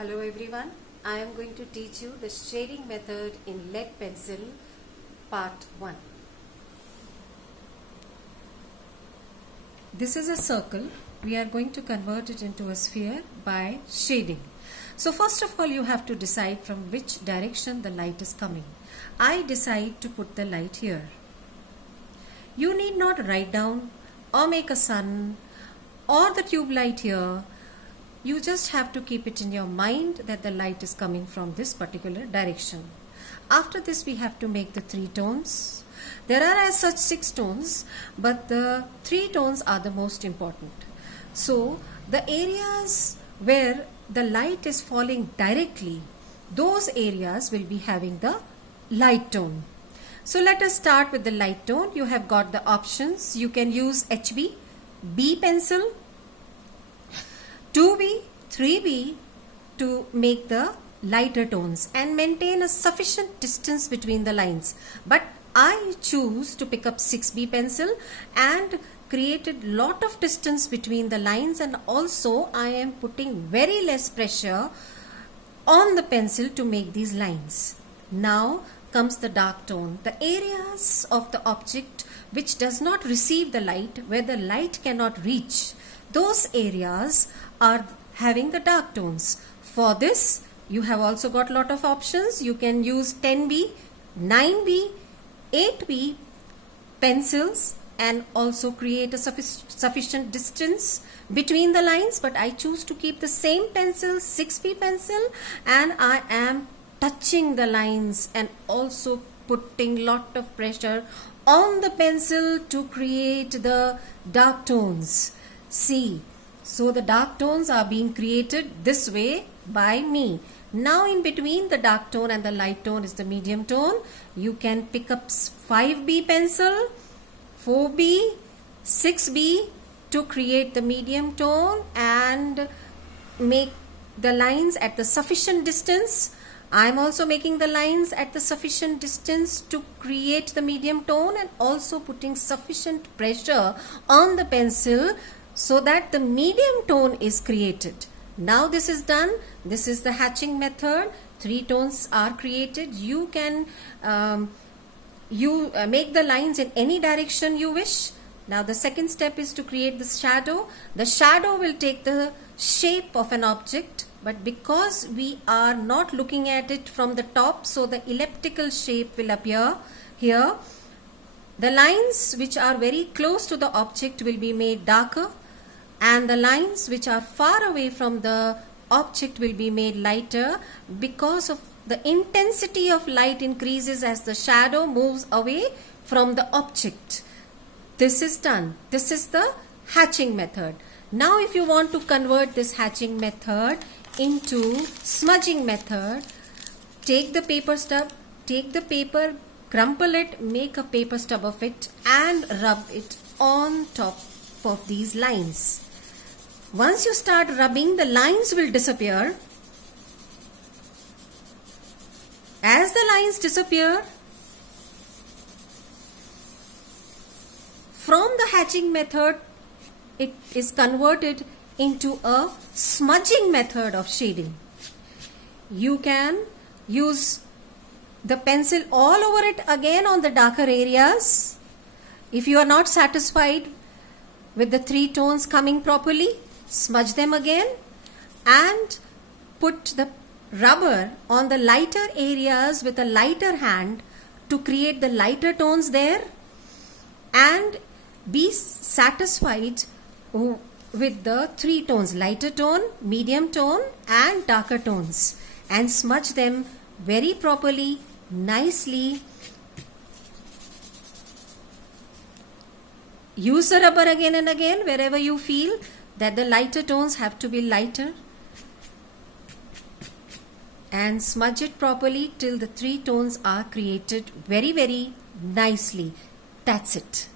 Hello everyone, I am going to teach you the shading method in lead pencil part 1. This is a circle. We are going to convert it into a sphere by shading. So first of all you have to decide from which direction the light is coming. I decide to put the light here. You need not write down or make a sun or the tube light here. You just have to keep it in your mind that the light is coming from this particular direction. After this we have to make the 3 tones. There are as such 6 tones, but the 3 tones are the most important. So the areas where the light is falling directly, those areas will be having the light tone. So let us start with the light tone. You have got the options. You can use HB, B pencil, 2B, 3B to make the lighter tones and maintain a sufficient distance between the lines. But I choose to pick up 6B pencil and created lot of distance between the lines, and also I am putting very less pressure on the pencil to make these lines. Now comes the dark tone. The areas of the object which does not receive the light, where the light cannot reach, those areas are having the dark tones. For this you have also got lot of options. You can use 10B, 9B, 8B pencils and also create a sufficient distance between the lines, but I choose to keep the same pencil, 6B pencil, and I am touching the lines and also putting lot of pressure on the pencil to create the dark tones. See, so the dark tones are being created this way by me. Now in between the dark tone and the light tone is the medium tone. You can pick up 5B pencil, 4B, 6B to create the medium tone and make the lines at the sufficient distance. I am also making the lines at the sufficient distance to create the medium tone and also putting sufficient pressure on the pencil so that the medium tone is created. Now this is done. This is the hatching method. 3 tones are created. You can make the lines in any direction you wish. Now the second step is to create the shadow. The shadow will take the shape of an object, but because we are not looking at it from the top, so the elliptical shape will appear here. The lines which are very close to the object will be made darker, and the lines which are far away from the object will be made lighter because of the intensity of light increases as the shadow moves away from the object. This is done. This is the hatching method. Now if you want to convert this hatching method into smudging method, take the paper stub, take the paper, crumple it, make a paper stub of it and rub it on top of these lines. Once you start rubbing, the lines will disappear. As the lines disappear, from the hatching method, it is converted into a smudging method of shading. You can use the pencil all over it again on the darker areas. If you are not satisfied with the 3 tones coming properly, smudge them again and put the rubber on the lighter areas with a lighter hand to create the lighter tones there, and be satisfied with the 3 tones, lighter tone, medium tone and darker tones, and smudge them very properly, nicely. Use the rubber again and again wherever you feel that the lighter tones have to be lighter, and smudge it properly till the 3 tones are created very nicely. That's it.